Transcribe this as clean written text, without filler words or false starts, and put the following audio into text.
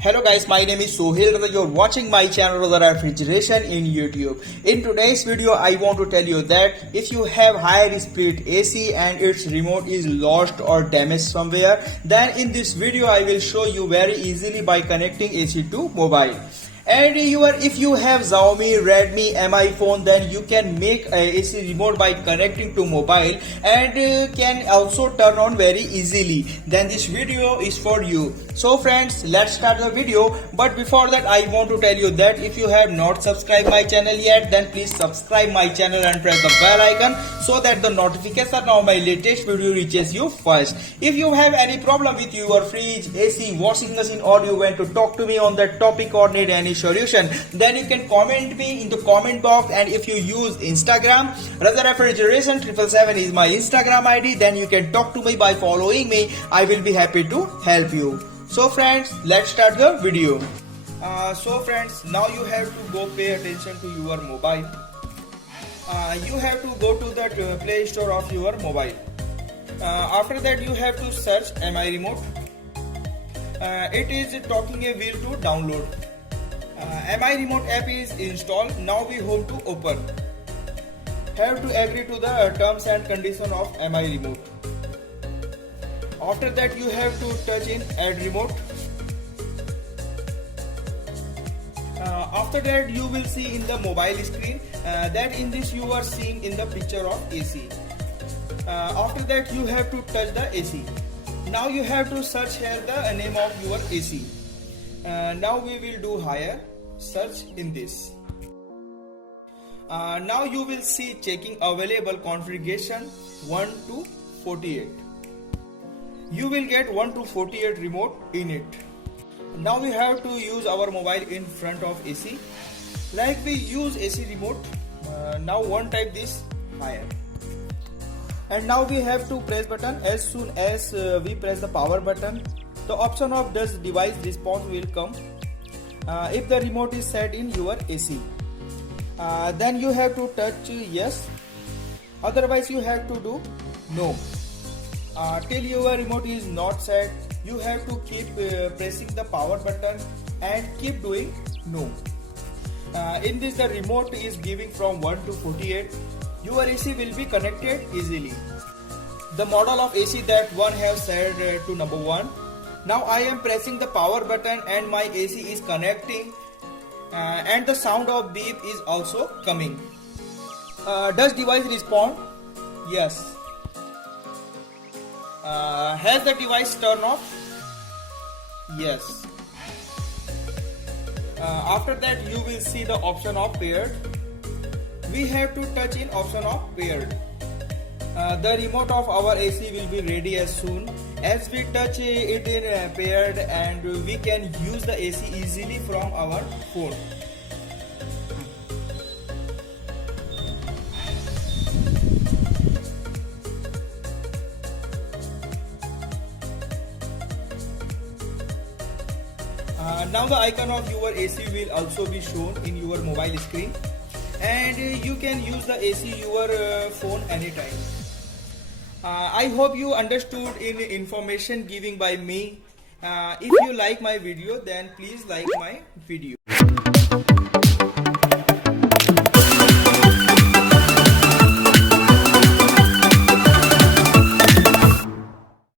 Hello guys, my name is Sohail. You're watching my channel the Refrigeration in YouTube. In today's video, I want to tell you that if you have high speed AC and its remote is lost or damaged somewhere, then in this video I will show you very easily by connecting AC to mobile. And if you have Xiaomi, Redmi, Mi phone, then you can make a AC remote by connecting to mobile and can also turn on very easily. Then this video is for you. So friends, let's start the video. But before that, I want to tell you that if you have not subscribed my channel yet, then please subscribe my channel and press the bell icon so that the notification of my latest video reaches you first. If you have any problem with your fridge, AC, washing machine, or you want to talk to me on that topic or need any solution, then you can comment me in the comment box. And if you use Instagram, Raza Refrigeration 777 is my Instagram ID, then you can talk to me by following me. I will be happy to help you. So friends, let's start the video. So friends, now you have to go pay attention to your mobile. You have to go to the Play Store of your mobile. After that, you have to search Mi Remote. It is talking a wheel to download. Mi Remote app is installed. Now we have to open. Have to agree to the terms and condition of Mi Remote. After that, you have to touch in Add Remote. After that, you will see in the mobile screen that in this you are seeing in the picture of AC. After that, you have to touch the AC. Now you have to search here the name of your AC. Now we will do higher search in this. Now you will see checking available configuration 1 to 48. You will get 1 to 48 remote in it. Now we have to use our mobile in front of AC. Like we use AC remote. Now one type this higher. And now we have to press button. As soon as we press the power button, the option of does device response will come. If the remote is set in your AC, then you have to touch yes. Otherwise you have to do no. Till your remote is not set, you have to keep pressing the power button and keep doing no. In this, the remote is giving from 1 to 48. Your AC will be connected easily. The model of AC that one have set to number 1. Now I am pressing the power button and my AC is connecting and the sound of beep is also coming. Does device respond? Yes. Has the device turned off? Yes. After that, you will see the option of paired. We have to touch in option of paired. The remote of our AC will be ready as soon as we touch it in paired, and we can use the AC easily from our phone. Now the icon of your AC will also be shown in your mobile screen, and you can use the AC your phone anytime. I hope you understood in information giving by me. If you like my video, then please like my video.